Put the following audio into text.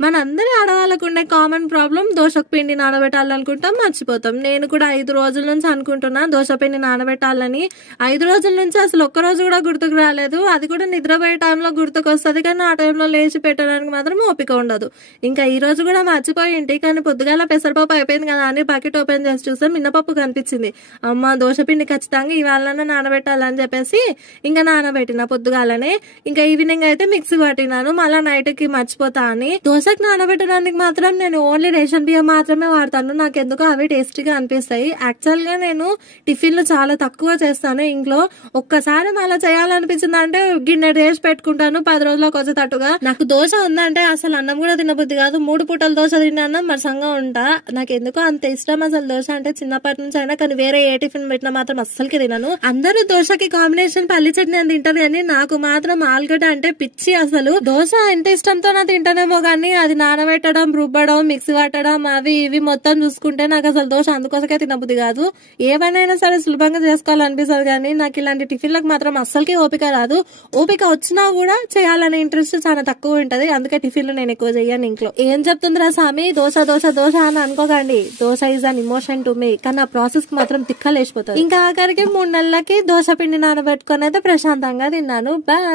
మనందరి ఆడవాళ్ళకు ఉండే కామన్ ప్రాబ్లం దోశకు పిండి నానబెట్టాలనుకుంటాం, మర్చిపోతాం. నేను కూడా 5 రోజుల నుంచి అనుకుంటున్నా దోశ పిండి నానబెట్టాలని. 5 రోజుల నుంచి అసలు ఒక్క రోజు కూడా గుర్తుకు రాలేదు. అది కూడా నిద్రపోయే టైంలో గుర్తుకు వస్తుంది, కానీ ఆ టైంలో లేచి పెట్టడానికి మాత్రం ఓపిక ఉండదు. ఇంకా ఈ రోజు కూడా మర్చిపోయింటి, కానీ పొద్దుగాల పెసరపప్పు అయిపోయింది కదా అని బకెట్ ఓపెన్ చేసి చూస్తే మినపప్పు కనిపించింది. అమ్మ దోశ పిండి ఖచ్చితంగా ఇవాళ నానబెట్టాలని చెప్పేసి ఇంకా నానబెట్టిన పొద్దుగాలనే. ఇంకా ఈవినింగ్ అయితే మిక్సీ పట్టినాను, మళ్ళీ నైట్ కి మర్చిపోతా అని. దోశకు నానబెట్టడానికి మాత్రం నేను ఓన్లీ రేషన్ బియ్యం మాత్రమే వాడతాను. నాకు ఎందుకో అవి టేస్టీగా అనిపిస్తాయి. యాక్చువల్ గా నేను టిఫిన్లు చాలా తక్కువ చేస్తాను ఇంట్లో. ఒక్కసారి మళ్ళీ చేయాలనిపించింది అంటే గిన్నె చేసి పెట్టుకుంటాను 10 రోజులకు వచ్చేటట్టుగా. నాకు దోశ ఉందంటే అసలు అన్నం కూడా తినబుద్ధి కాదు. 3 పూటల దోశ తిన్నాను మరసంగా ఉంటా. నాకు ఎందుకో అంత ఇష్టం అసలు దోశ అంటే చిన్నప్పటి నుంచి అయినా. కానీ వేరే ఏ టిఫిన్ పెట్టినా మాత్రం అస్సలకి తినను. అందరూ దోశకి కాంబినేషన్ పల్లి చట్నీ అని తింటారు, కానీ నాకు మాత్రం ఆలుగడ్డ అంటే పిచ్చి. అసలు దోశ ఎంత ఇష్టంతో నా తింటానేమో కానీ అది నానబెట్టడం, రుబ్బడం, మిక్సీ పట్టడం అవి ఇవి మొత్తం చూసుకుంటే నాకు అసలు దోశ అందుకోసకే తినబుద్ధి కాదు. ఏవైనా సరే సులభంగా చేసుకోవాలనిపిస్తుంది, కానీ నాకు ఇలాంటి టిఫిన్లకు మాత్రం అస్సలకి ఓపిక రాదు. ఓపిక వచ్చినా కూడా చేయాలనే ఇంట్రెస్ట్ చాలా తక్కువ ఉంటది. అందుకే టిఫిన్లు నేను ఎక్కువ చెయ్యను ఇంట్లో. ఏం చెప్తుందిరా స్వామి దోశ దోశ దోశ అని అనుకోకండి. Dosa is an emotion to me, కానీ ఆ ప్రాసెస్ కి మాత్రం తిక్కలేసిపోతుంది. ఇంకా ఆఖరికి 3 నెలలకి దోశ పిండి నానబెట్టుకొని అయితే ప్రశాంతంగా తిన్నాను. బాయ్.